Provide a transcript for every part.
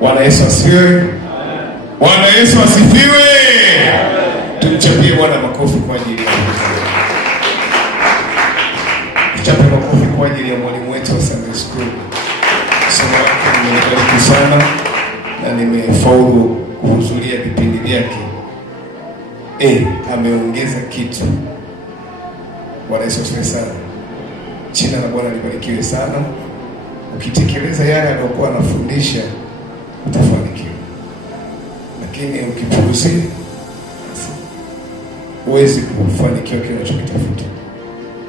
Bwana Yesu asifiwe. Bwana Yesu asifiwe. Tumchapie Bwana makofi kwa ajili ya tuchape makofi kwa ajili ya mwalimu wetu wa Sunday School. Somo lake nimelibariki sana na nimefaulu kuhudhuria vipindi vyake. Ameongeza kitu. Bwana Yesu asifiwe sana. Jina la Bwana libarikiwe sana. Ukitekeleza yale aliyokuwa anafundisha utafanikiwa. Lakini ukipuuzia huwezi kufanikiwa kile unachokitafuta.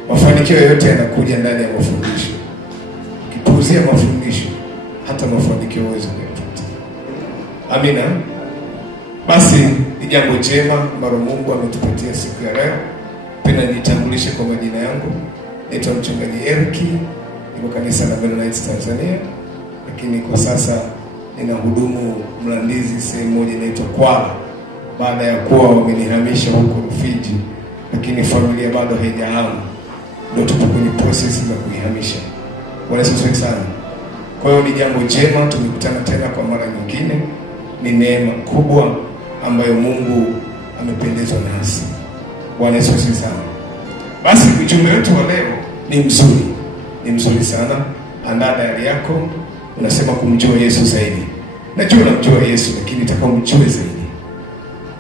Mafanikio yote yanakuja ndani ya mafundisho. Ukipuuzia mafundisho hata mafanikio huwezi kupata. Amina. Basi ni jambo jema ambalo Mungu ametupatia siku ya leo. Penda nitambulishe kwa majina yangu. Naitwa Mchungaji Eric, niko kanisa la Mennonite Tanzania, lakini kwa sasa ninahudumu Mlandizi sehemu moja inaitwa Kwala, baada ya kuwa wamenihamisha huko Rufiji, lakini familia bado haijahama. Ndio tupo kwenye process za kuihamisha. Bwana Yesu asifiwe sana. Kwa hiyo ni jambo jema tumekutana tena kwa mara nyingine. Ni neema kubwa ambayo Mungu amependezwa nasi. Bwana Yesu asifiwe sana. Basi ujumbe wetu wa leo ni mzuri. Ni mzuri sana. Andaa diary yako. Unasema kumjua Yesu zaidi. Najua unamjua Yesu, lakini nitakumjua zaidi.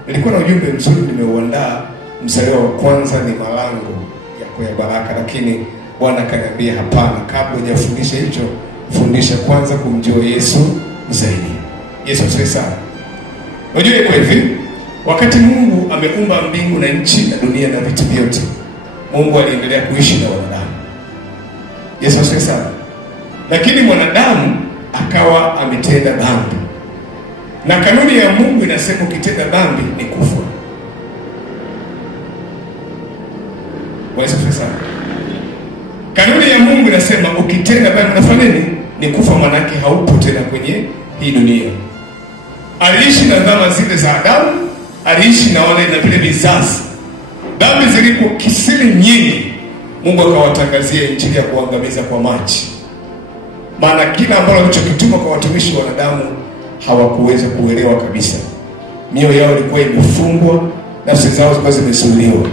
Nilikuwa na ujumbe mzuri nimeuandaa. Mstari wa kwanza ni malango yako ya baraka, lakini Bwana akaniambia hapana, kabla hujafundisha hicho, fundisha kwanza kumjua Yesu zaidi. Yesu asifiwe sana. Unajua iko hivi, wakati Mungu ameumba mbingu na nchi na dunia na vitu vyote, Mungu aliendelea kuishi na wanadamu. Yesu asifiwe sana. Lakini mwanadamu akawa ametenda dhambi. Na kanuni ya Mungu inasema ukitenda dhambi ni kufa. Bwana asifiwe sana. Kanuni ya Mungu inasema ukitenda dhambi unafanya nini? Ni kufa, manake haupo tena kwenye hii dunia. Aliishi na dhambi zile za Adamu, aliishi na wale na vile vizazi. Dhambi zilipo kisiri nyingi, Mungu akawatangazia injili ya kuangamiza kwa maji. Maana kila ambalo alichokituma kwa watumishi wa wanadamu hawakuweza kuelewa kabisa. Mioyo yao ilikuwa imefungwa, nafsi zao zilikuwa zimezuiliwa.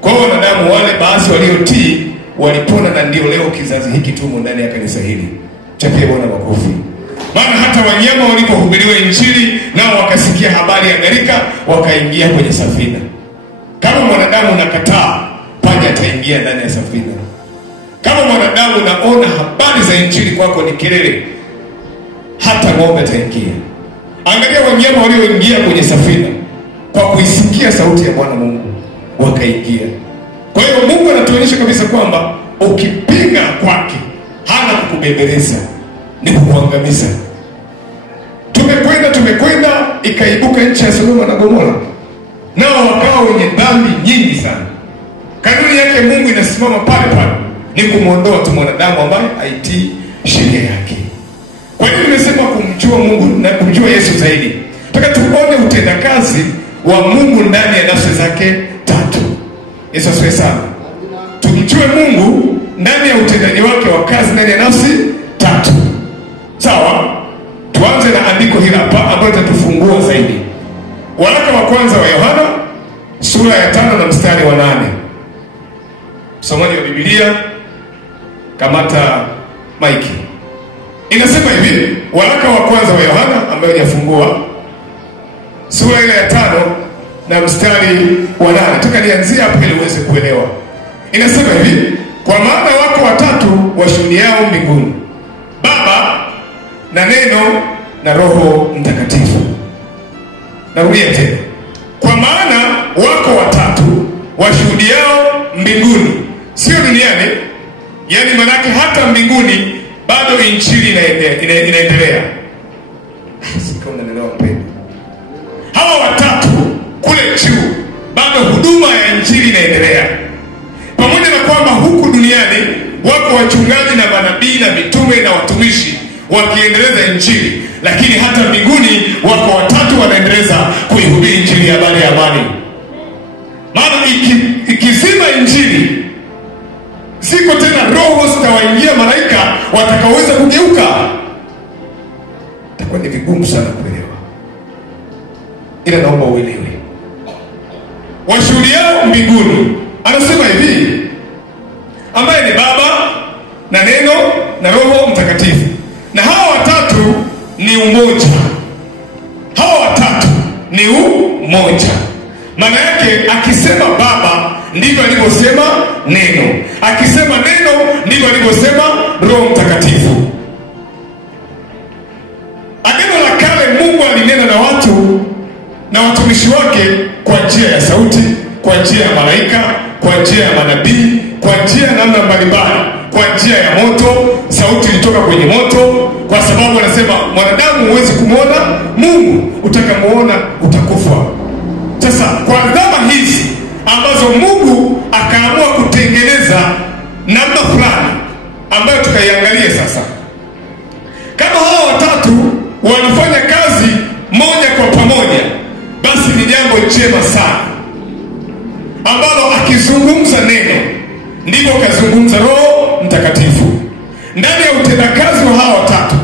Kwa hiyo wanadamu wale baadhi waliotii walipona, na ndio leo kizazi hiki tumo ndani ya kanisa hili. Chapie Bwana makofi. Maana hata wanyama walipohubiriwa injili nao wakasikia habari ya gharika, wakaingia kwenye safina. Kama mwanadamu unakataa, paja ataingia ndani ya safina. Kama mwanadamu unaona habari za injili kwako ni kelele, hata ng'ombe ataingia. Angalia wanyama walioingia kwenye safina kwa kuisikia sauti ya Bwana Mungu, wakaingia. Kwa hiyo Mungu anatuonyesha kabisa kwamba ukipinga kwake hana kukubembeleza, ni kukuangamiza. Tumekwenda ikaibuka nchi ya Sodoma na Gomora, nao wakawa wenye dhambi nyingi sana. Kanuni yake Mungu inasimama pale pale, ni kumuondoa tu mwanadamu ambaye haitii sheria yake. Kwa hiyo nimesema kumjua Mungu na kumjua Yesu zaidi. Nataka tuone utendakazi wa Mungu ndani ya nafsi zake tatu. Yesu asifiwe sana. Tumjue Mungu ndani ya utendaji wake wa kazi ndani ya nafsi tatu. Sawa? Tuanze na andiko hili hapa ambalo litatufungua zaidi. Waraka wa kwanza wa Yohana sura ya 5 na mstari wa 8. Msomaji wa Biblia kamata maiki. Inasema hivi, waraka wa kwanza wa Yohana ambayo hajafungua sura ile ya 5 na mstari wa 8. Nataka nianzie hapo ili uweze kuelewa. Inasema hivi, kwa maana wako watatu washuhudiao mbinguni, Baba na Neno na Roho Mtakatifu. Narudia tena. Kwa maana wako watatu washuhudiao mbinguni, sio duniani. Yaani manake hata mbinguni bado injili inaendelea. Sika unaelewa mpendo. Hawa watatu kule juu bado huduma ya injili inaendelea. Pamoja na kwamba huku duniani wako wachungaji na manabii na mitume na watumishi wakiendeleza injili, lakini hata mbinguni wako watatu wanaendeleza kuihubiri injili ya habari ya amani. Maana ikizima injili, siko tena roho zitawaingia malaika watakaoweza kugeuka. itakuwa ni vigumu sana kuelewa, ila naomba uelewe. Washuhudiao mbinguni, anasema hivi, ambaye ni Baba na Neno na Roho Mtakatifu, na hawa watatu ni umoja. Hawa watatu ni umoja. Maana yake akisema Baba ndivyo alivyosema Neno, akisema Neno ndivyo alivyosema Roho Mtakatifu. Agano la Kale Mungu alinena na watu na watumishi wake kwa njia ya sauti, kwa njia ya malaika, kwa njia ya manabii, kwa njia ya namna mbalimbali, kwa njia ya moto. Sauti ilitoka kwenye moto, kwa sababu anasema mwanadamu huwezi kumwona Mungu, utakamuona utakufa. Sasa kwa dhama hizi ambazo Mungu akaamua kutengeneza namna fulani ambayo tukaiangalia sasa, kama hao watatu wanafanya kazi moja kwa pamoja, basi ni jambo jema sana, ambalo akizungumza Neno ndivyo kazungumza Roho Mtakatifu. Ndani ya utendakazi wa hawa watatu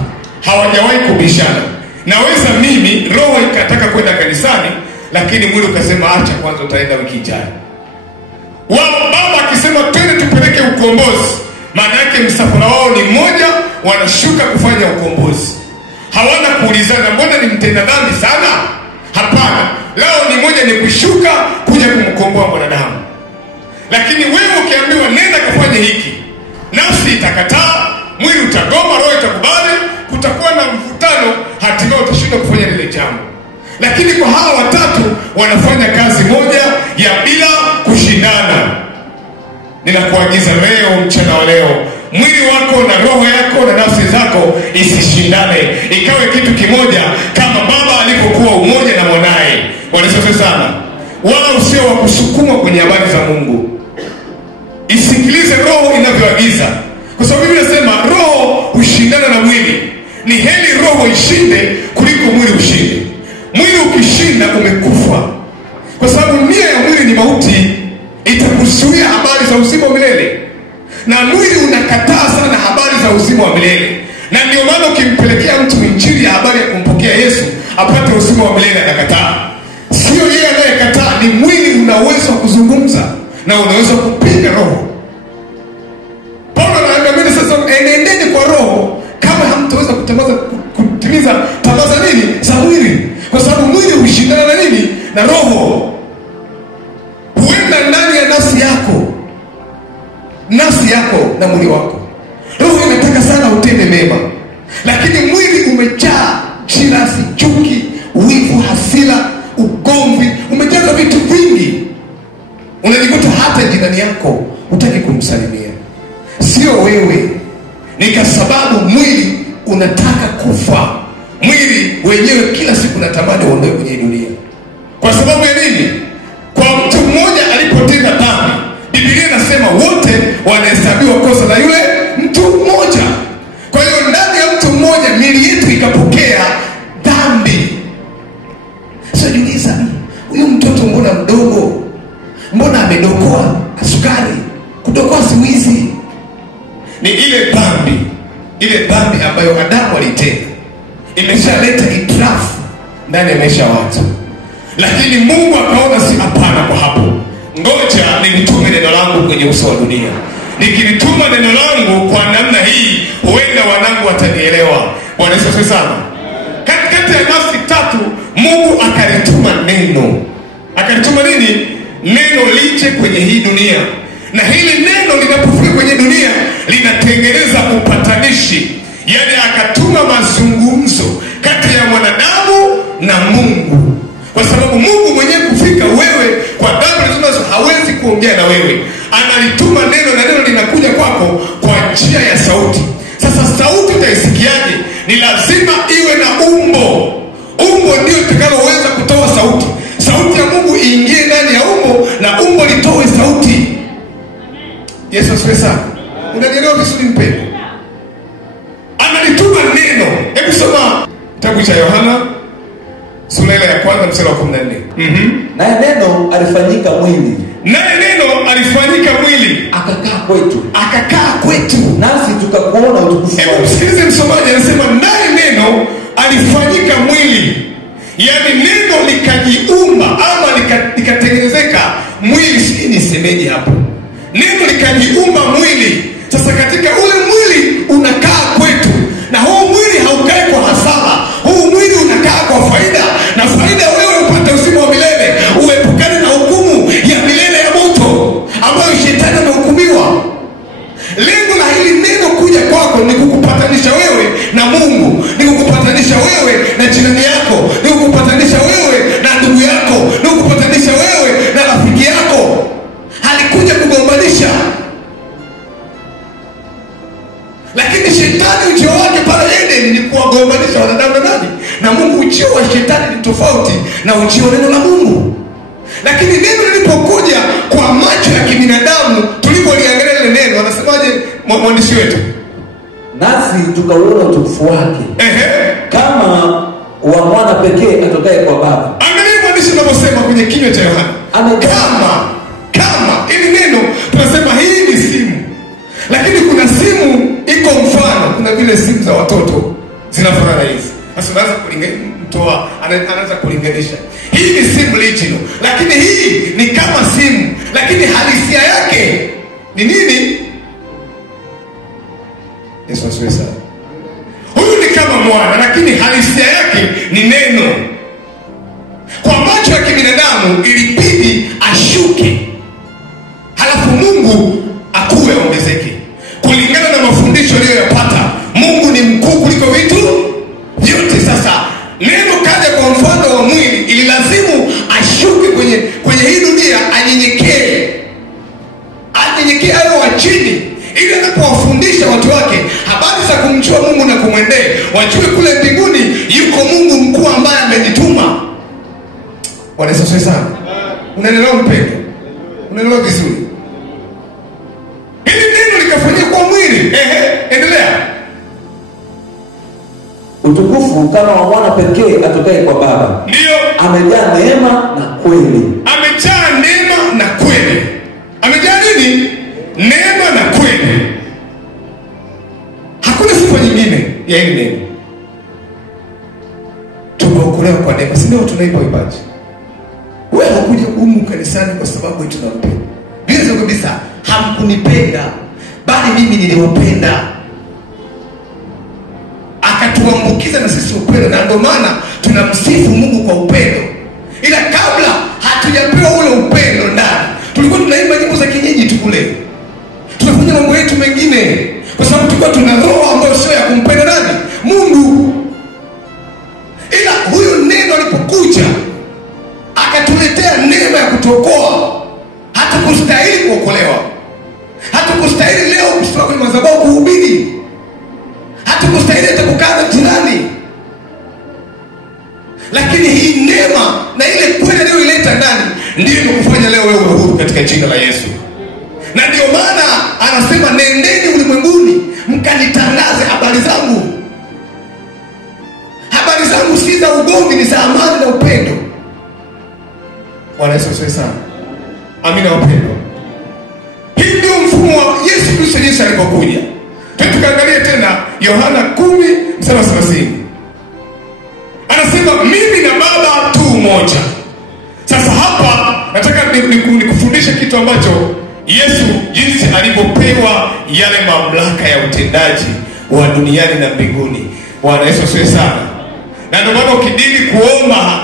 hawajawahi kubishana. Naweza mimi roho ikataka kwenda kanisani, lakini mwili ukasema acha kwanza, utaenda wiki ijayo. Wao Baba akisema twende tupeleke ukombozi, maana yake msafara wao ni mmoja, wanashuka kufanya ukombozi. Hawana kuulizana mbona ni mtenda dhambi sana. Hapana, lao ni moja, ni kushuka kuja kumkomboa mwanadamu. Lakini wewe ukiambiwa nenda kufanya hiki, nafsi itakataa, mwili utagoma, roho itakubali, kutakuwa na mvutano, hatimaye utashinda kufanya lile jambo. Lakini kwa hawa watatu wanafanya kazi moja ya bila kushindana. Ninakuagiza leo, mchana wa leo, mwili wako na roho yako na nafsi zako isishindane, ikawe kitu kimoja kama Baba alipokuwa umoja na mwanaye. Wanasema sana, wala usio wa kusukumwa kwenye habari za Mungu. Isikilize roho inavyoagiza, kwa sababu Biblia inasema roho hushindana na mwili. Ni heri roho ishinde kuliko mwili ushinde. Mwili ukishinda umekufa, kwa sababu nia ya mwili ni mauti, itakuzuia habari za uzima wa milele, na mwili unakataa sana habari za uzima wa milele. Na ndio maana ukimpelekea mtu injili ya habari ya kumpokea Yesu apate uzima wa milele, anakataa. Sio yeye anayekataa, ni mwili unaweza kuzungumza na unaweza kupinga roho. Paulo anaambia sasa, enendeni kwa roho kama hamtaweza kutimiza tamaa za nini? Za mwili. Kwa sababu mwili hushindana na nini? Na roho. Huenda ndani ya nafsi yako na mwili wako, roho inataka sana utende mema, lakini mwili umejaa jirasi, chuki, wivu, hasira, ugomvi, umejaza vitu vingi. Unajikuta hata jirani yako hutaki kumsalimia. Sio wewe, ni kwa sababu mwili unataka kufa. Mwili wenyewe kila siku unatamani uondoke kwenye dunia. Kwa sababu ya nini? Kwa mtu mmoja alipotenda dhambi, Biblia inasema wote wanahesabiwa kosa la yule mtu mmoja. Kwa hiyo ndani ya mtu mmoja miili yetu ikapokea dhambi. Sasa jiuliza, huyu mtoto mbona mdogo? Mbona amedokoa sukari? Kudokoa si wizi. Ni ile dhambi ambayo Adamu alitenda, imeshaleta itrafu ndani ya maisha ya watu. Lakini Mungu akaona si hapana, kwa hapo ngoja nilitume neno langu kwenye uso wa dunia. Nikilituma neno langu kwa namna hii, huenda wanangu watanielewa. Bwana Yesu asifiwe sana. Katikati ya nafsi tatu Mungu akalituma neno. Akalituma nini? Neno lije kwenye hii dunia. Na hili neno linapofika kwenye dunia linatengeneza upatanishi. Yaani akatuma mazungumzo kati ya mwanadamu na Mungu. Kwa sababu Mungu mwenyewe kufika wewe kwa dhambi tunazo hawezi kuongea na wewe. Analituma neno na neno linakuja kwako kwa njia ya sauti. Sasa sauti utaisikiaje? Ni lazima iwe na umbo. Umbo ndio itakaloweza kutoa sauti. Sauti ya Mungu iingie ndani ya umbo na umbo litoe sauti. Yesu asifiwe sana. Unanielewa vizuri mpendwa? Analituma neno. Hebu soma kitabu cha Yohana sura ya kwanza mstari wa 14. Naye neno alifanyika mwili. Akakaa kwetu. Nasi tukakuona utukufu wake. Hebu msikilize msomaji, anasema naye neno alifanyika mwili, yaani neno likajiumba ama likatengenezeka mwili. Si nisemeje hapo? Neno likajiumba mwili. Sasa katika ule mwili unakaa kwetu, na huu mwili haukai kwa hasara, huu mwili unakaa kwa faida, na faida wewe upate uzima wa milele, uepukane na hukumu ya milele ya moto ambayo shetani amehukumiwa. Lengo la hili neno kuja kwako ni kukupatanisha wewe na Mungu, ni kukupatanisha wewe na jirani yako, ni kukupatanisha wewe na ndugu yako, ni kukupatanisha wewe na rafiki yako. Halikuja kugombanisha. Lakini shetani ujio wake pale Eden ni kuwagombanisha wanadamu na nani? Na Mungu. Ujio wa shetani ni tofauti na ujio neno la Mungu. Lakini neno lilipokuja kwa macho ya kibinadamu, tulipoliangalia ile neno, anasemaje mwandishi wetu? Nasi tukauona utukufu wake, kama wa mwana pekee atokaye kwa Baba. Angalia mwandishi anaposema kwenye kinywa cha Yohana. Kama ili neno tunasema hii ni simu. Lakini kuna simu iko mfano, kuna vile simu za watoto zinafanana hizi. Sasa unaanza anaanza kulinganisha. Hii ni simu original, lakini hii ni kama simu, lakini halisia yake ni nini? Yesu asifiwe sana. Huyu ni kama mwana, lakini halisia yake ni neno. Kwa macho ya kibinadamu ilibidi ashuke, halafu Mungu akuwe ongezeke. Kulingana na mafundisho aliyoyapata, Mungu ni mkuu kuliko vitu vyote. Sasa neno kaja kwa mfano wa mwili, ililazimu ashuke kwenye hii dunia, anyenyekee ayo wa chini, ili anapowafundisha watu wake habari za kumjua Mungu na kumwendea, wajue kule mbinguni yuko Mungu mkuu ambaye amenituma. Bwana Yesu asifiwe sana. Unaelewa mpendo? Unaelewa vizuri? Hili neno likafanyika kwa mwili. Endelea. Utukufu kama wa mwana pekee atokaye kwa Baba. Ndio. Amejaa neema na kweli. Amejaa neema na kweli. Amejaa nini? Neema na kweli. Hakuna sifa nyingine ya hili neno. Tumeokolewa kwa neema. Si ndio tunaipa ibada? Wewe hukuja humu kanisani kwa sababu tunampenda. Bila kabisa hamkunipenda, bali mimi niliwapenda. Akatuambukiza na sisi upendo, na ndio maana tunamsifu Mungu kwa upendo. Ila kabla hatujapewa ule upendo ndani, tulikuwa tunaimba nyimbo za kienyeji tu kule, tunafanya mambo yetu mengine, kwa sababu tulikuwa tuna roho ambayo sio ya kumpenda nani? Mungu. Ila huyu neno alipokuja akatuletea neema ya kutuokoa. Hatukustahili kuokolewa, hatukustahili leo kusimama kwenye madhabahu kuhubiri, hatukustahili hata kukaa na jirani. Lakini hii neema na ile kweli aliyoileta ndani ndiyo imekufanya leo wewe huru katika jina la Yesu. Na ndio maana anasema nendeni ulimwenguni mkanitangaze habari zangu. Habari zangu si za ugomvi, ni za amani na upendo. Bwana Yesu asifiwe sana. Amina wapendwa. Hii ndio mfumo wa Yesu Kristo jinsi alipokuja. Tukaangalia tena Yohana 10:30. Anasema mimi na Baba tu moja. Sasa hapa nataka nikufundishe kitu ambacho Yesu jinsi alivyopewa yale mamlaka ya utendaji wa duniani na mbinguni. Bwana Yesu asifiwe sana. Na ndio maana ukidili kuomba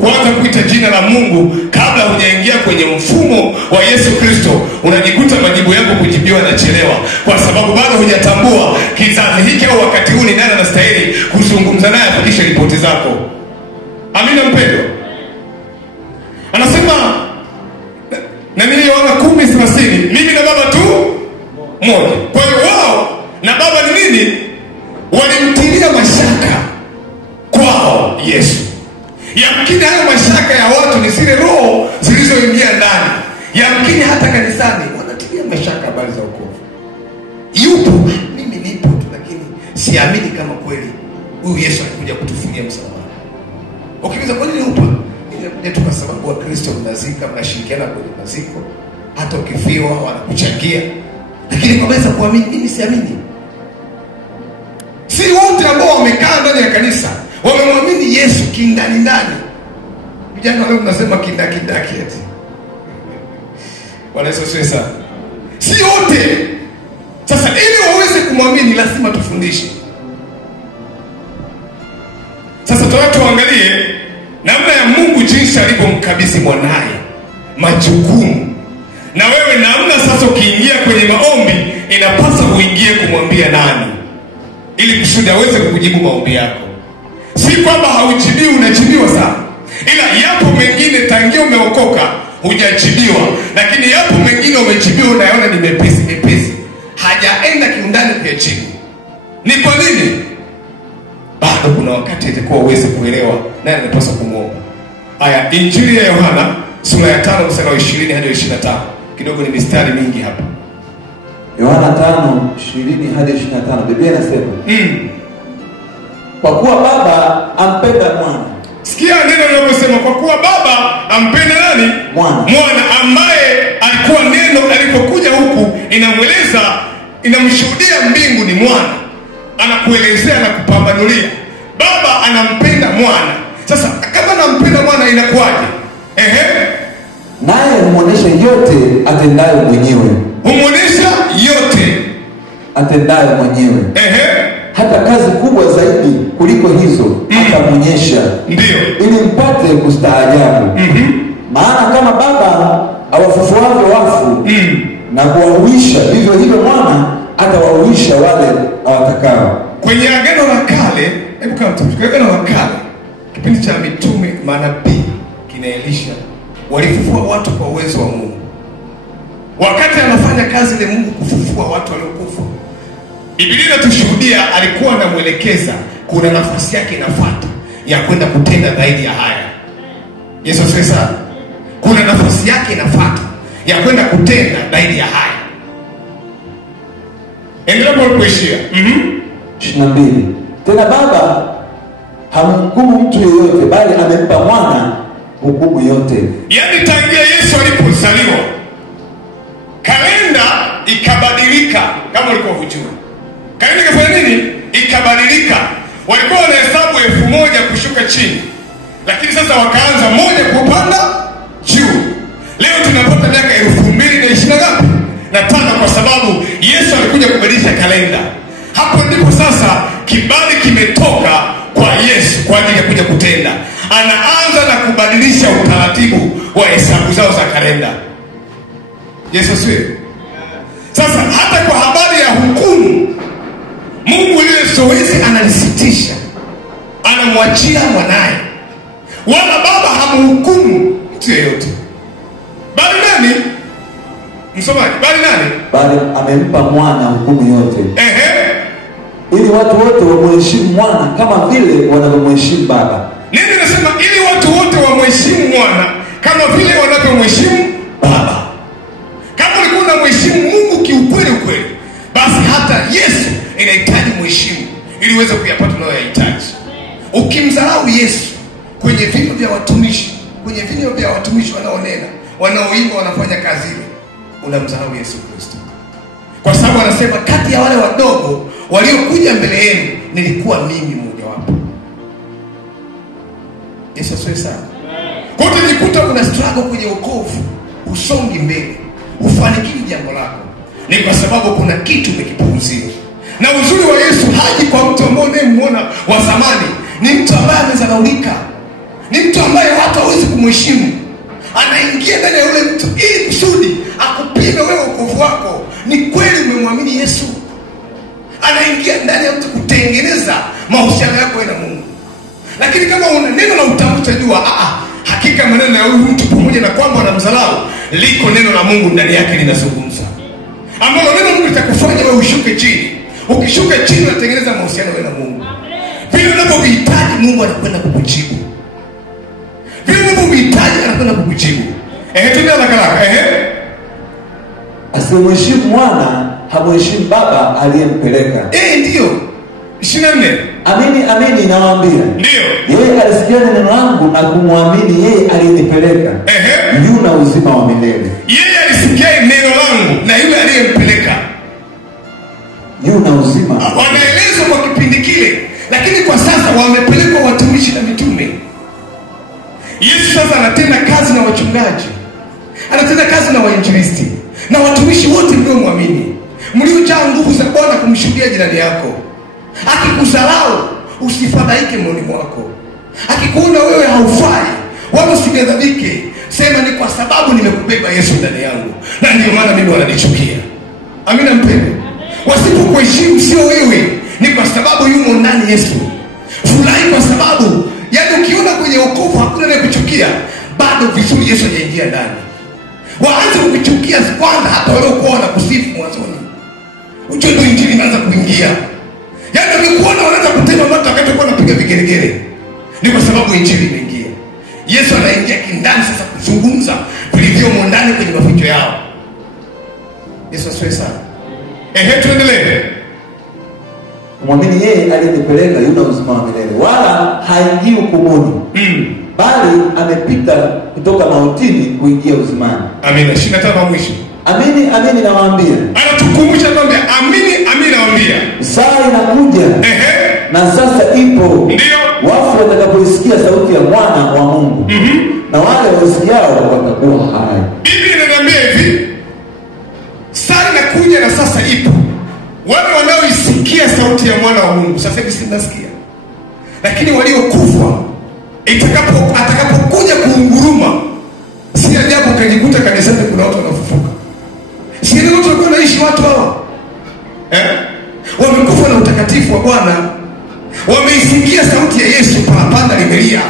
kuanza kuita jina la Mungu kabla hujaingia kwenye mfumo wa Yesu Kristo, unajikuta majibu yako kujibiwa na chelewa, kwa sababu bado hujatambua kizazi hiki au wakati huu ni nani anastahili kuzungumza naye afikishe ripoti zako. Amina mpendo. Anasema na mimi Yohana 10:30, mimi na Baba tu moja. Kwa hiyo wao na Baba ni nini? Walimtilia mashaka kwao Yesu. Yamkini hayo mashaka ya watu ni zile roho zilizoingia ndani. Yamkini hata kanisani wanatilia mashaka habari za wokovu. Yupo, mimi nipo tu, lakini siamini kama kweli huyu Yesu alikuja kutufilia msalaba. Ukiuliza kwa nini upo? Ni tu kwa sababu wa Kristo mnazika, mnashirikiana kwenye maziko. Hata ukifiwa wanakuchangia. Lakini kwa kuamini, mimi siamini. Si wote ambao wamekaa ndani ya kanisa kindani ndani. Vijana leo tunasema kindaki eti. Bwana Yesu asifiwe sana. Si wote. Sasa ili waweze kumwamini lazima tufundishe. Sasa tuangalie namna ya Mungu jinsi alivyomkabidhi mwanae majukumu. Na wewe namna sasa ukiingia kwenye maombi inapaswa uingie kumwambia nani, ili kusudi aweze kukujibu maombi yako. Si kwamba haujibiwi, unajibiwa sana. Ila yapo mengine tangia umeokoka hujajibiwa, lakini yapo mengine umejibiwa unaona ni mepesi. Hajaenda kiundani kuyajibu. Ni kwa nini? Bado kuna wakati itakuwa uweze kuelewa nani anapaswa kumwomba. Haya, Injili ya Yohana sura ya 5 mstari wa 20 hadi 25. Kidogo ni mistari mingi hapa. Yohana 5:20 hadi 25. Biblia inasema, kwa kuwa Baba ampenda Mwana. Sikia neno linalosema kwa kuwa Baba ampenda nani? Mwana ambaye alikuwa neno alipokuja huku inamshuhudia mbingu ni Mwana. Anakuelezea na kupambanulia. Baba anampenda Mwana. Sasa kama anampenda Mwana inakuwaje? Naye humuonesha yote atendayo mwenyewe. Humuonesha yote atendayo mwenyewe. Hata kazi kubwa zaidi kuliko hizo atamuonyesha. Ndio. Ili mpate kustaajabu. Maana kama Baba awafufuavyo wafu na kuwahuisha, vivyo hivyo Mwana atawahuisha wale awatakao. Kwenye Agano la Kale, hebu kama kwenye Agano la Kale, kipindi cha mitume, manabii kina Elisha, walifufua watu kwa uwezo wa Mungu. Wakati anafanya kazi ile Mungu kufufua watu waliokufa, Biblia inatushuhudia alikuwa anamwelekeza kuna nafasi yake inafuata ya kwenda kutenda zaidi ya haya. Yesu asifiwe sana. Kuna nafasi yake inafuata ya kwenda kutenda zaidi ya haya. Endelea kuishia. 22. Tena Baba hamhukumu mtu yeyote, bali amempa Mwana hukumu yote. Yaani tangia Yesu alipozaliwa kalenda ikabadilika. Kama ulikuwa hujua, kalenda ikafanya nini? Ikabadilika. Walikuwa wanahesabu 1000 kushuka chini, lakini sasa wakaanza 1 kupanda juu. Leo tunapata miaka 2025 kwa sababu Yesu alikuja kubadilisha kalenda. Hapo ndipo sasa kibali kimetoka kwa Yesu kwa ajili ya kuja kutenda. Anaanza na kubadilisha utaratibu wa hesabu zao za kalenda. Yesu siwe. Sasa hata kwa habari ya hukumu, Mungu ile zoezi analisitisha. Anamwachia mwanae. Wala Baba hamhukumu mtu yeyote. Bali nani? Msomaji, bali nani? Bali amempa Mwana hukumu yote. Ili watu wote wamheshimu Mwana kama vile wanavyomheshimu Baba. Nini nasema? Ili watu wote wamheshimu Mwana kama vile wanavyomheshimu Baba. Kama ulikuwa unamheshimu Mungu kiukweli ukweli, basi hata Yesu inahitaji mheshimu ili uweze kuyapata unayohitaji. Ukimdharau Yesu kwenye vinywa vya watumishi, wanaonena, wanaoimba, wanafanya kazi ile, unamdharau Yesu Kristo. Kwa sababu anasema kati ya wale wadogo waliokuja mbele yenu nilikuwa mimi mmoja wapo. Yesu asifiwe sana. Kwa hiyo ukikuta una struggle kwenye wokovu, usongi mbele, ufanikiwi jambo lako, ni kwa sababu kuna kitu umekipuuzia. Na uzuri wa Yesu haji kwa mtu ambaye unayemwona wa zamani, ni mtu ambaye amezalaulika, ni mtu ambaye watu hawezi kumheshimu. Anaingia ndani ya yule mtu ili kusudi akupime wewe wokovu wako ni kweli umemwamini Yesu. Anaingia ndani ya mtu kutengeneza mahusiano yako na Mungu. Lakini kama una neno la utambuta, jua hakika maneno ya huyu mtu pamoja na kwamba anamdharau, liko neno la Mungu ndani yake linazungumza, ambalo neno la Mungu litakufanya wewe ushuke chini. Ukishuka chini unatengeneza mahusiano wewe na Mungu. Vile unapohitaji Mungu anakwenda kukujibu. Vile unapohitaji anakwenda kukujibu. Tunaenda haraka. Asimheshimu Mwana hamheshimu Baba aliyempeleka. Ndio. 24. Amini nawaambia, ndio, yeye alisikia neno langu na kumwamini yeye aliyenipeleka, yuna uzima wa milele. Yeye alisikia neno langu na yule aliyempeleka yuna uzima. Wanaelezwa kwa kipindi kile, lakini kwa sasa wamepelekwa watumishi na mitume. Yesu sasa anatenda kazi na wachungaji, anatenda kazi na wainjilisti na watumishi wote mliomwamini, mliojaa nguvu za Bwana kumshuhudia jirani yako. Akikuzalau usifadhaike moyoni mwako. Akikuona wewe haufai, wala usighadhabike. Sema ni kwa sababu nimekubeba Yesu ndani yangu, na ndio maana mimi wananichukia. Amina mpendwa. Wasipokuheshimu sio wewe, ni kwa sababu yumo ndani Yesu. Furahi kwa sababu ukiona kwenye wokovu hakuna anayekuchukia, bado vizuri Yesu hajaingia ndani. Waanze kukuchukia kwanza, hata waliokuwa wanakusifu mwanzoni. Ujue ndio injili inaanza kuingia. Ukikuona wanaanza kutema mata wakati uko unapiga vigeregere, ni kwa sababu injili imeingia. Yesu anaingia kindani sasa kuzungumza vilivyomo ndani kwenye maficho yao. Yesu asifiwe sana. Tuendelee. Muamini yeye aliyenipeleka yuna uzima wa milele, wala haingii hukumuni, bali amepita kutoka mautini kuingia uzimani. Amina. 25 mwisho. Amini amini nawaambia. Anatukumbusha kwamba amini amini nawaambia, saa inakuja na sasa ipo, ndio wafu watakapoisikia sauti ya mwana wa Mungu, na wale wasikiao watakuwa hai. Biblia inaniambia hivi, saa inakuja na sasa ipo. Wale wanaoisikia sauti ya mwana wa Mungu, sasa hivi sinasikia, lakini waliokufa atakapokuja kuunguruma, si ajabu kajikuta kanisani kuna watu wanafufuka. Si ndio watu walikuwa wanaishi watu hawa? Wamekufa na utakatifu wa Bwana. Wameisikia sauti ya Yesu, parapanda limelia.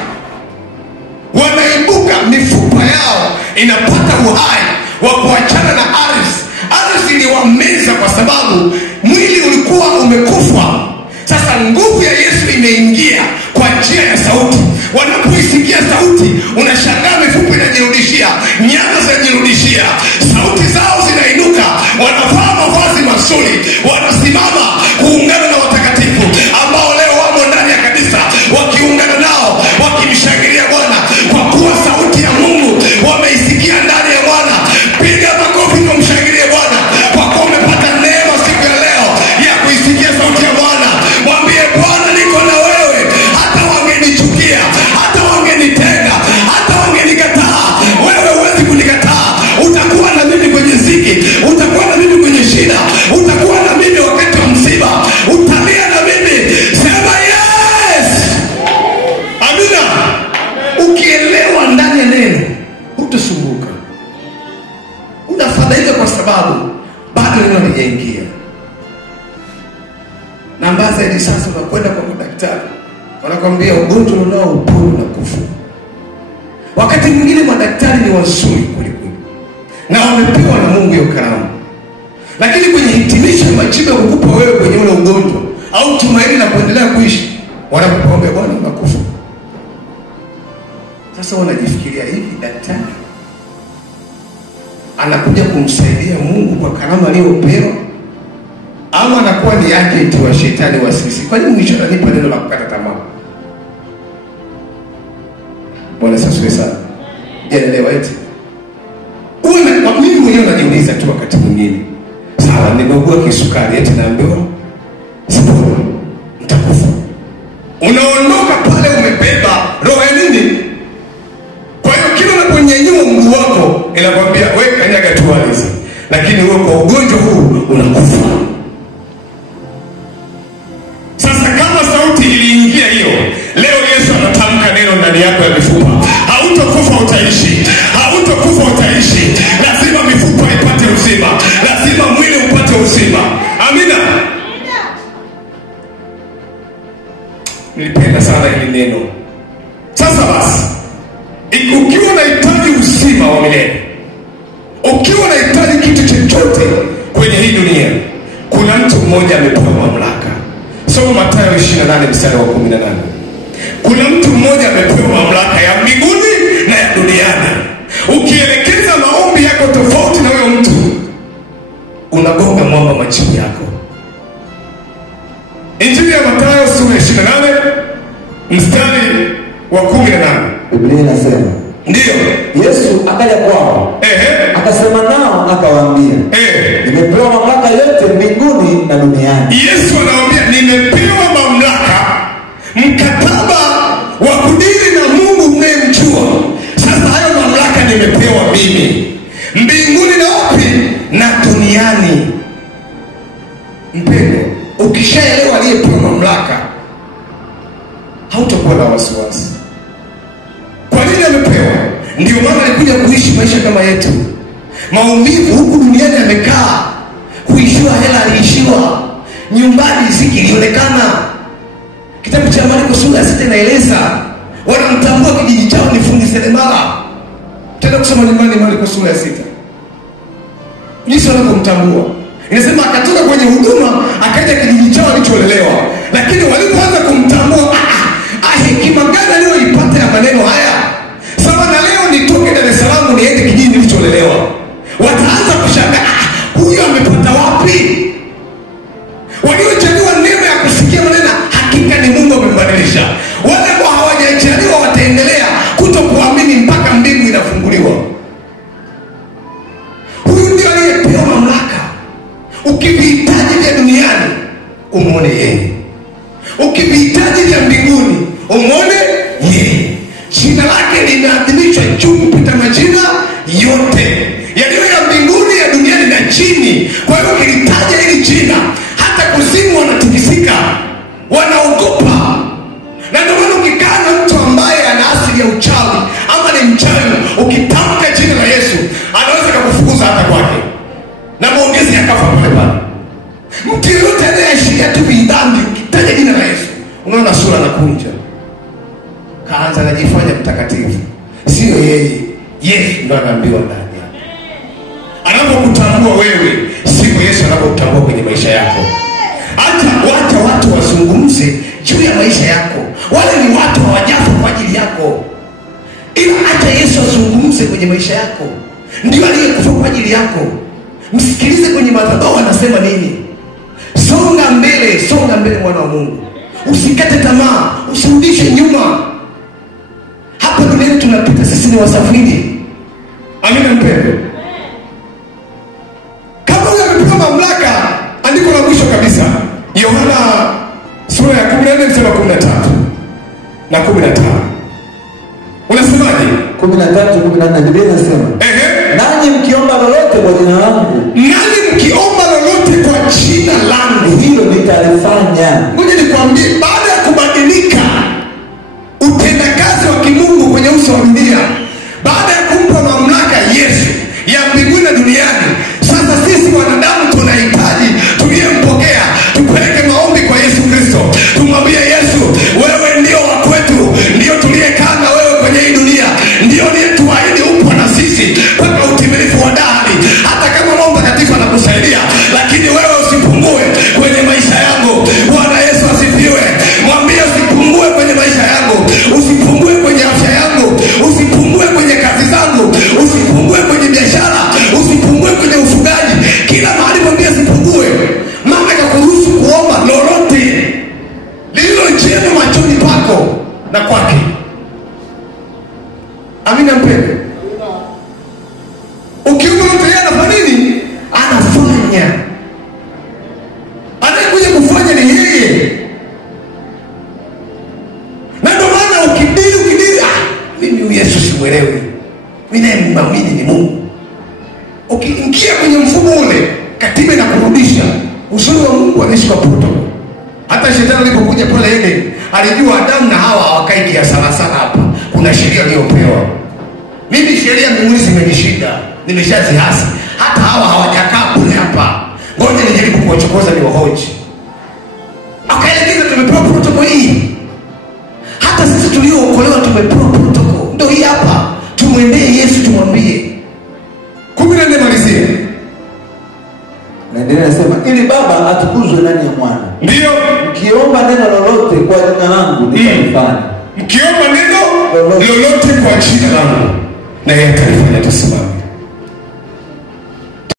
Wanaibuka, mifupa yao inapata uhai wa kuachana na ardhi. Ardhi iliwameza kwa sababu mwili ulikuwa umekufa. Sasa nguvu ya Yesu imeingia kwa njia ya sauti. Wanapoisikia sauti, unashangaa mifupa inajirudishia, nyama zinajirudishia, sauti zao zinainuka, wanavaa mavazi mazuri, wanasimama kuungana na watakatifu ambao leo wamo ndani ya kanisa, wakiungana nao, wakimshangilia Bwana kwa kuwa sauti ya Mungu wameisikia ndani ya Bwana. Piga makofi kwa mshangilie Bwana kwa kuwa umepata neema siku ya leo ya kuisikia sauti ya Bwana. Mwambie Bwana, niko na wewe, hata wangenichukia, hata wangenitenga, hata wangenikataa, wewe huwezi kunikataa. Utakuwa na mimi kwenye ziki, utakuwa na mimi kwenye shida, utakuwa na mimi wakati wa msiba, utalia na mimi. Sema yes. Amina. Ukielewa ndani ya neno, utasumbuka. Unafadhaika kwa sababu bado neno halijaingia. Na mbaya zaidi sasa unakwenda kwa madaktari, wanakwambia ugonjwa unao upone na kufa. Wakati mwingine madaktari ni wazuri kweli na wamepewa na Mungu hiyo karama, lakini kwenye hitimisho majibu ya kukupa wewe kwenye ule ugonjwa au tumaini na kuendelea kuishi, wanakuambia Bwana unakufa. Sasa wanajifikiria hivi, daktari anakuja kumsaidia Mungu kwa karama aliyopewa, ama anakuwa ni agent wa shetani wa sisi? Kwa nini mwisho ananipa neno la kukata tamaa? Bwana asifiwe sana. Elewa eti mimi mwenyewe najiuliza tu wakati mwingine, sawa, nimeugua kisukari, eti naambiwa sipona, nitakufa. Unaondoka pale umebeba roho ya nini? Kwa hiyo kila unaponyanyua mguu wako inakwambia wewe kanyaga tu alizi, lakini wewe kwa ugonjwa huu unakufa. Sasa kama sauti iliingia hiyo, leo Yesu anatamka neno ndani yako ya mifupa. Hautakufa, utaishi. Hautakufa, utaishi. Lazima mifupa ipate uzima, lazima mwili upate uzima. Amina. Nilipenda sana hili neno. Sasa basi, ukiwa unahitaji uzima wa milele, ukiwa unahitaji kitu chochote kwenye hii dunia, kuna mtu mmoja amepewa mamlaka. Soma Mathayo 28 mstari wa 18. Kuna mtu mmoja amepewa mamlaka ya mbinguni na ya duniani. Ukielekeza maombi yako tofauti na huyo mtu, unagonga mwamba majibu yako. Injili ya Mathayo sura 28 mstari wa 18. Biblia inasema, ndio Yesu akaja kwao, akasema nao akawaambia, nimepewa mamlaka yote mbinguni na duniani. Yesu anawaambia nimepewa mamlaka. Mkataba wa kudili na Mungu mnayemjua hautakuwa na wasiwasi. Kwa nini amepewa? Ndio maana alikuja kuishi maisha kama yetu. Maumivu huku duniani amekaa, kuishiwa hela aliishiwa, nyumbani riziki ilionekana. Kitabu cha Marko sura ya 6 inaeleza wanamtambua kijiji chao ni fundi seremala. Tena kusoma nyumbani Marko sura ya 6. Jinsi wanavyomtambua. Inasema akatoka kwenye huduma akaja kijiji chao alicholelewa. Lakini walipoanza kumtambua, hekima gani aliyoipata ya maneno haya? Sababu na leo nitoke Dar es Salaam niende kijiji nilicholelewa. Wataanza kushangaa, huyu amepata wapi? Waliojaliwa neema ya kusikia maneno, hakika ni Mungu amembadilisha. Wale ambao hawajajaliwa wataendelea kutokuamini mpaka mbingu inafunguliwa. Huyu ndio aliyepewa mamlaka. Ukivihitaji vya duniani, umuone yeye. Ukivihitaji vya mbinguni, umuone yeye. Jina lake limeadhimishwa juu kupita majina yote, yaliyo ya mbinguni, ya duniani na chini. Kwa hiyo ukilitaja hili jina, hata kuzimu wanatikisika, wanaogopa. Na ndio maana ukikaa na mtu ambaye ana asili ya uchawi ama ni mchawi, ukitamka jina la Yesu, anaweza kukufukuza hata kwake na maongezi yakafa pale pale. Mtu yote anayeashiria tu dhambi, ukitaja jina la Yesu, unaona sura anakunja, kaanza anajifanya mtakatifu. Sio yeye, Yesu ndo anaambiwa ndani. Anapokutambua wewe, siku Yesu anapokutambua kwenye maisha yako. Hata watu wazungumze juu ya maisha yako, wale ni watu hawajafa kwa ajili yako, ila hata Yesu azungumze kwenye maisha yako. Ndio aliyekufa kwa ajili yako. Msikilize kwenye madhabahu anasema nini. Songa mbele mwana wa Mungu. Usikate tamaa, usirudishe nyuma. Hapa duniani tunapita, sisi ni wasafiri. Amina mpendwa. Kama wewe umepewa mamlaka, andiko la mwisho kabisa, Yohana sura ya 14 mstari wa 13 na 15. Unasemaje? 13:14 Biblia inasema, nanyi mkiomba lolote kwa jina langu, hilo nitalifanya. Ngoja nikwambie, baada ya kubadilika utendakazi wa kimungu kwenye uso wa dunia, baada ya kumpa mamlaka Yesu ya mbinguni na duniani, sasa sisi wanadamu tunahitaji tuliyempokea tupeleke maombi kwa Yesu Kristo. Tumwambie Yesu, wewe ndio wa kwetu, ndio tuliyekaa na wewe kwenye hii dunia, ndio aliyetuahidi upo na sisi mpaka utimilifu wa dahari. Hata kama Roho Mtakatifu anakusaidia, lakini wewe usipungue kwenye maisha yangu. Bwana Yesu asifiwe. Mwambie usipungue kwenye maisha yangu, usipungue kwenye afya yangu, usipungue kwenye kazi zangu, usipungue kwenye biashara, usipungue kwenye ufugaji. Kila mahali mwambie usipungue. Maana akakuruhusu kuomba lolote lililo jema machoni pako na kwake. Amina mpendwa. Ukiomba lolote yeye anafanya nini? Anafanya. Anayekuja kufanya ni yeye. Na ndio maana ukidili mimi Yesu simuelewi, mimi naamini ni Mungu. Ukiingia kwenye mfumo ule, katiba inakurudisha. Uzuri wa Mungu anaishi kwa protocol. Hata shetani alipokuja pale Eden, alijua Adamu na Hawa hawakai kia sana hapa. Kuna sheria iliyopewa. Mimi sheria mbinguni zimenishinda, nimeshazihasi. Hata Hawa hawajakaa bure hapa. Ngoja nijaribu kuwachokoza ni wahoji. Akaelekeza tumepewa protocol hii. Hata sisi tuliookolewa tumepewa protocol. Ndio hii hapa. Tumwendee Yesu tumwambie. 14 malizie. Naendelea nasema, ili Baba atukuzwe ndani ya Mwana. Ndio. Mkiomba neno lolote kwa jina langu nitalifanya. Mkiomba neno lolote kwa jina langu, na yeye atalifanya. Tusimame.